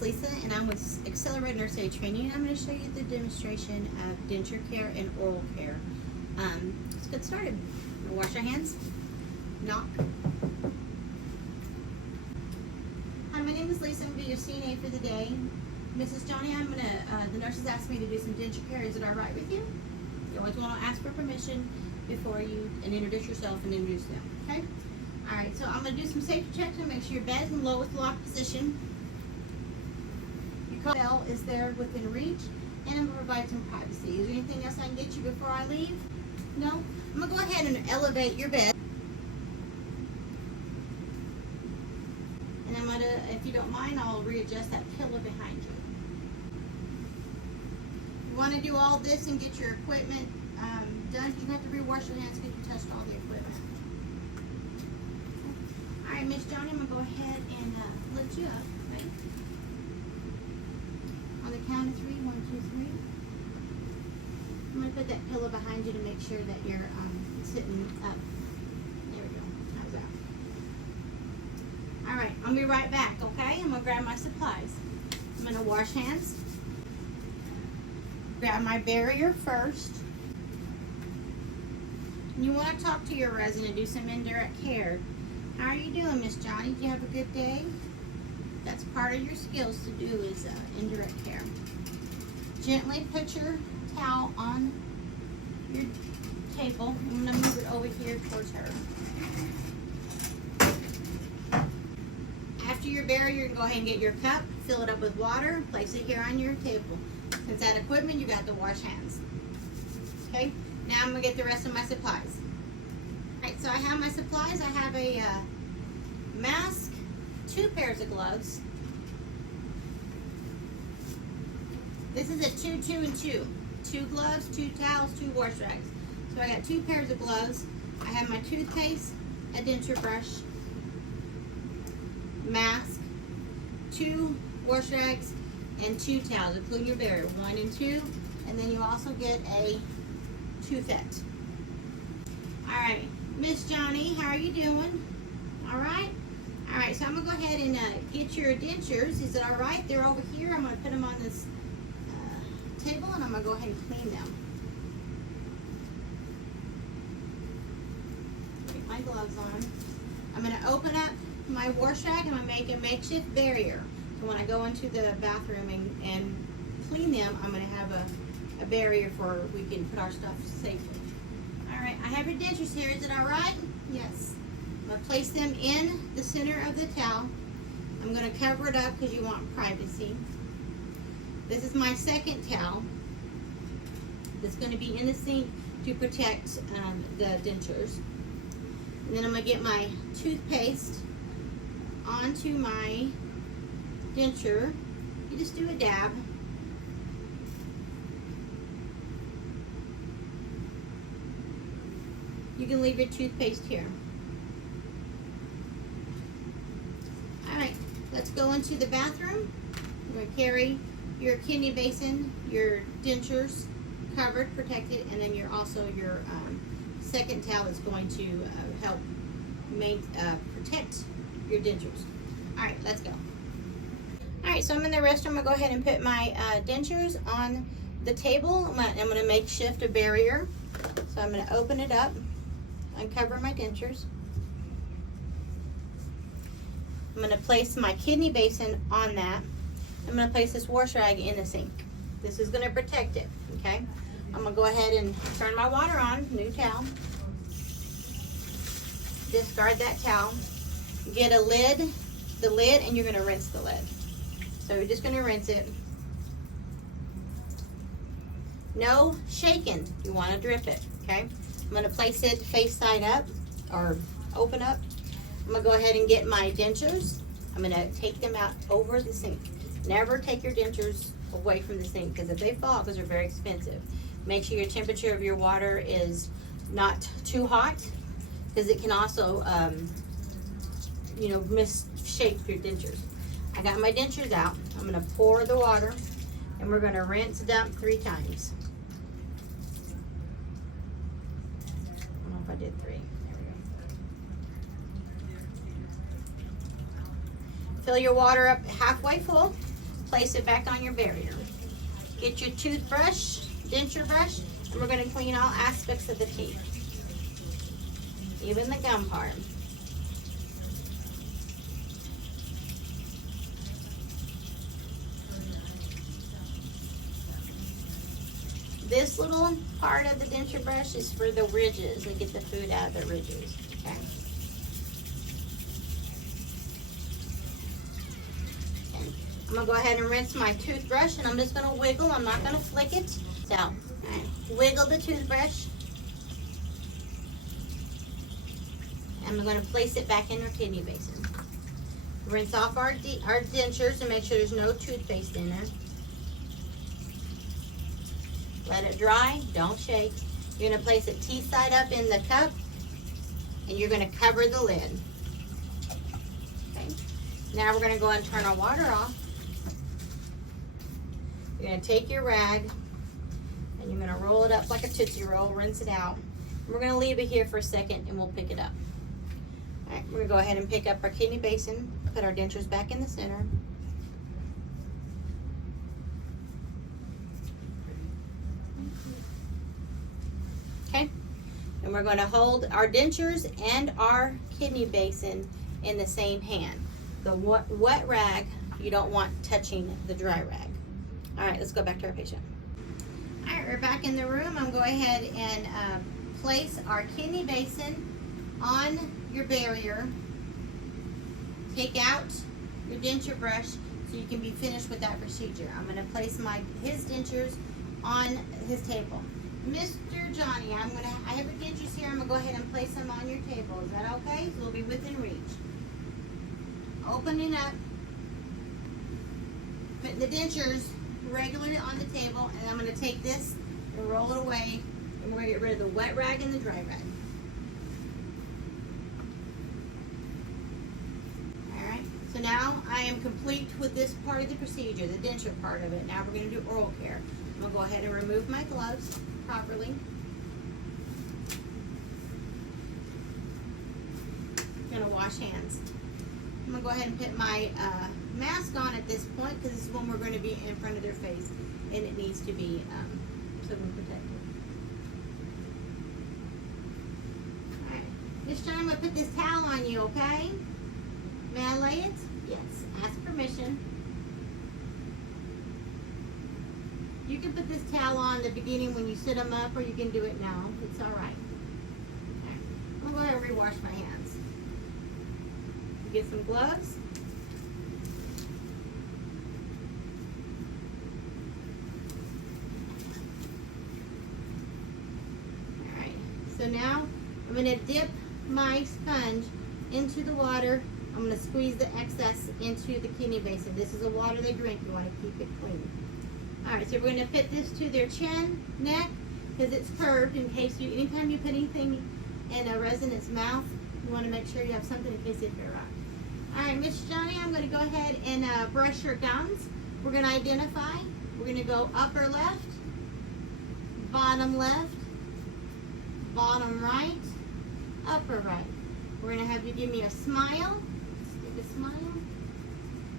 is Lisa, and I'm with Xcellerated Nursery Training. I'm going to show you the demonstration of denture care and oral care. Let's get started. Wash our hands. Knock. Hi, my name is Lisa. I'm going to be your CNA for the day. Mrs. Johnny, the nurses asked me to do some denture care. Is it all right with you? You always want to ask for permission before you introduce yourself and introduce them. Okay? Alright, so I'm going to do some safety checks to make sure your bed is in lowest lock position. Your bell is there within reach, and I'm going to provide some privacy. Is there anything else I can get you before I leave? No? I'm going to go ahead and elevate your bed. And I'm going to, if you don't mind, I'll readjust that pillow behind you. You want to do all this and get your equipment done. You have to rewash your hands because you touched all the equipment. Alright, Miss Johnny, I'm going to go ahead and lift you up, right? On the count of 3, 1, 2, 3. I'm going to put that pillow behind you to make sure that you're sitting up. There we go. How's that? Alright, I'll be right back, okay? I'm going to grab my supplies. I'm going to wash hands. Grab my barrier first. You want to talk to your resident, do some indirect care. How are you doing, Miss Johnny? Did you have a good day? That's part of your skills to do is indirect care. Gently put your towel on your table. I'm going to move it over here towards her. After your barrier, you can go ahead and get your cup, fill it up with water, place it here on your table. Since that equipment, you got to wash hands. Okay? Now I'm going to get the rest of my supplies. Alright, so I have my supplies. I have a mask, 2 pairs of gloves. This is a 2, 2, and 2. 2 gloves, 2 towels, 2 wash rags. So I got 2 pairs of gloves. I have my toothpaste, a denture brush, mask, 2 wash rags, and 2 towels, including your barrier, 1 and 2. And then you also get a toothette. Alright, Miss Johnny, how are you doing? Alright? Alright, so I'm going to go ahead and get your dentures. Is it alright? They're over here. I'm going to put them on this table, and I'm going to go ahead and clean them. Get my gloves on. I'm going to open up my wash rag. I'm going to make a makeshift barrier. So when I go into the bathroom and clean them, I'm going to have a barrier for we can put our stuff safely. Alright, I have your dentures here. Is it alright? Yes. I'm going to place them in the center of the towel. I'm going to cover it up because you want privacy. This is my second towel that's going to be in the sink to protect the dentures. And then I'm going to get my toothpaste onto my denture. You just do a dab. You can leave your toothpaste here. Alright, let's go into the bathroom. We're going to carry your kidney basin, your dentures covered, protected, and then your second towel is going to help protect your dentures. Alright, let's go. Alright, so I'm in the restroom. I'm going to go ahead and put my dentures on the table. I'm going to makeshift a barrier. So I'm going to open it up. Uncover my dentures. I'm going to place my kidney basin on that. I'm going to place this wash rag in the sink. This is going to protect it, okay? I'm going to go ahead and turn my water on, new towel. Discard that towel. Get a lid, the lid, and you're going to rinse the lid. So you're just going to rinse it. No shaking. You want to drip it, okay? I'm going to place it face side up or open up. I'm going to go ahead and get my dentures. I'm going to take them out over the sink. Never take your dentures away from the sink because if they fall, because they're very expensive, make sure your temperature of your water is not too hot because it can also, misshape your dentures. I got my dentures out. I'm going to pour the water and we're going to rinse dump 3 times. I did 3. There we go. Fill your water up halfway full. place it back on your barrier. Get your toothbrush, denture brush, and we're going to clean all aspects of the teeth, even the gum part. This little part of the denture brush is for the ridges, to get the food out of the ridges, okay? I'm gonna go ahead and rinse my toothbrush, and I'm just gonna wiggle. I'm not gonna flick it. So, all right, wiggle the toothbrush. And I'm gonna place it back in our kidney basin. Rinse off our dentures and make sure there's no toothpaste in there. Let it dry, don't shake. You're gonna place it teeth side up in the cup, and you're gonna cover the lid. Okay. Now we're gonna go and turn our water off. You're gonna take your rag, and you're gonna roll it up like a Tootsie Roll, rinse it out. And we're gonna leave it here for a second, and we'll pick it up. All right, we're gonna go ahead and pick up our kidney basin, put our dentures back in the center. Okay, and we're gonna hold our dentures and our kidney basin in the same hand. The wet rag, you don't want touching the dry rag. All right, let's go back to our patient. All right, we're back in the room. I'm going to go ahead and place our kidney basin on your barrier. Take out your denture brush so you can be finished with that procedure. I'm going to place his dentures on his table. Mr. Johnny, I have the dentures here. I'm going to go ahead and place them on your table. Is that okay? So they'll be within reach. Opening up, putting the dentures regularly on the table, and I'm going to take this and roll it away, and we're going to get rid of the wet rag and the dry rag. Alright, so now I am complete with this part of the procedure, the denture part of it. Now we're going to do oral care. I'm going to go ahead and remove my gloves properly. I'm going to wash hands. I'm going to go ahead and put my mask on at this point, because this is when we're going to be in front of their face, and it needs to be so we're protected. Alright, this time I'm going to put this towel on you, okay? May I lay it? Yes, ask permission. You can put this towel on at the beginning when you sit them up, or you can do it now. It's alright. Right. I'm going to go ahead and rewash my hands. Get some gloves. Alright, so now I'm going to dip my sponge into the water. I'm going to squeeze the excess into the kidney basin. This is the water they drink. You want to keep it clean. Alright, so we're going to fit this to their chin, neck, because it's curved in case anytime you put anything in a resident's mouth, you want to make sure you have something in case they tear up. Alright, Miss Johnny, I'm going to go ahead and brush your gums. We're going to identify. We're going to go upper left, bottom right, upper right. We're going to have you give me a smile. Stick a smile.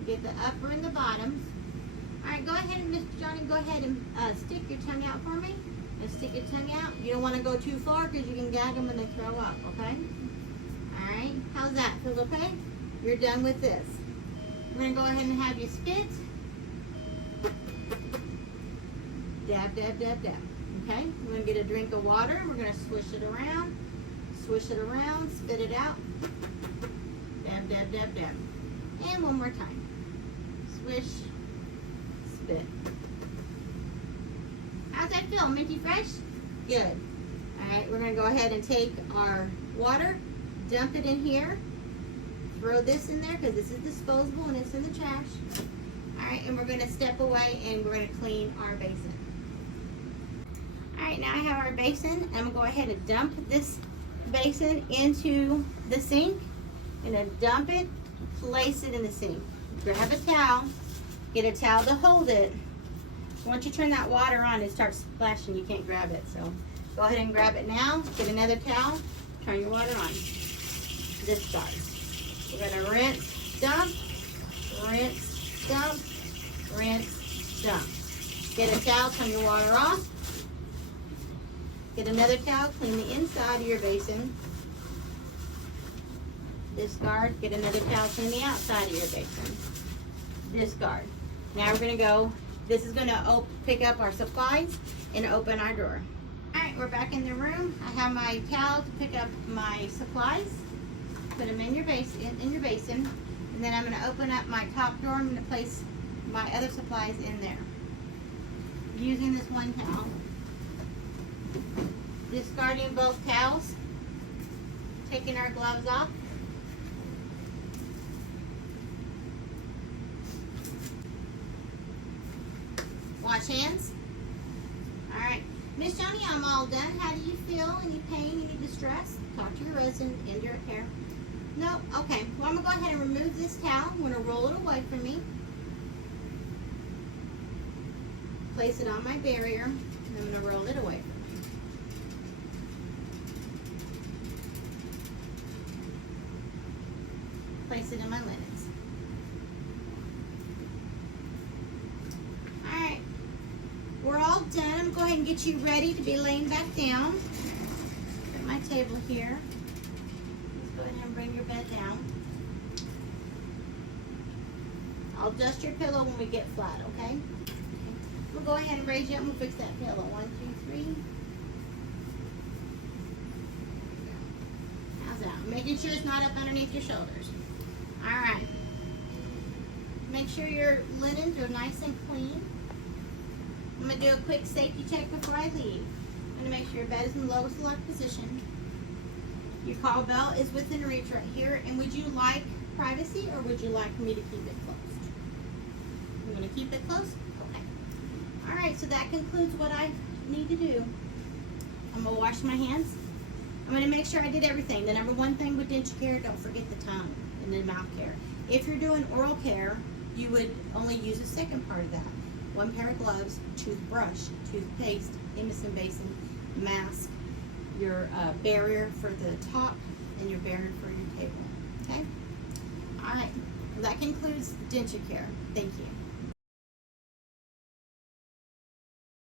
Get the upper and the bottoms. Alright, go ahead and Miss Johnny, go ahead and stick your tongue out for me. And stick your tongue out. You don't want to go too far because you can gag them when they throw up, okay? Alright, how's that? Feels okay? You're done with this. We're going to go ahead and have you spit. Dab, dab, dab, dab. Okay? We're going to get a drink of water. We're going to swish it around, spit it out. Dab, dab, dab, dab. And one more time. Swish, spit. How's that feel? Minty fresh? Good. Alright, we're going to go ahead and take our water, dump it in here. Throw this in there because this is disposable and it's in the trash. Alright, and we're going to step away and we're going to clean our basin. Alright, now I have our basin. I'm going to go ahead and dump this basin into the sink. I'm going to dump it, place it in the sink. Grab a towel, get a towel to hold it. Once you turn that water on, it starts splashing. You can't grab it. So go ahead and grab it now. Get another towel, turn your water on. This side. We're going to rinse, dump, rinse, dump. Get a towel, turn your water off. Get another towel, clean the inside of your basin. Discard, get another towel, clean the outside of your basin. Discard. Now we're gonna go, this is gonna pick up our supplies and open our drawer. All right, we're back in the room. I have my towel to pick up my supplies. Put them in your basin, and then I'm gonna open up my top drawer. I'm gonna place my other supplies in there. Using this one towel. Discarding both towels. Taking our gloves off. Wash hands. All right. Miss Joni, I'm all done. How do you feel? Any pain, any distress? Talk to your resident, end your care. No? Okay. Well, I'm going to go ahead and remove this towel. I'm going to roll it away from me. Place it on my barrier, and I'm going to roll it away from me. Place it in my linens. Alright, we're all done. I'm going to go ahead and get you ready to be laying back down. Put my table here. Let's go ahead and bring your bed down. I'll dust your pillow when we get flat, okay? We'll go ahead and raise you up and we'll fix that pillow. 1, 2, 3. How's that? Making sure it's not up underneath your shoulders. Alright. Make sure your linens are nice and clean. I'm going to do a quick safety check before I leave. I'm going to make sure your bed is in the lowest locked position. Your call bell is within reach right here. And would you like privacy or would you like me to keep it closed? I'm going to keep it closed? Okay. Alright, so that concludes what I need to do. I'm going to wash my hands. I'm going to make sure I did everything. The number one thing with denture care, don't forget the tongue and the mouth care. If you're doing oral care, you would only use the second part of that. 1 pair of gloves, toothbrush, toothpaste, Emerson basin, mask, your barrier for the top, and your barrier for your table. Okay? Alright, well, that concludes denture care. Thank you.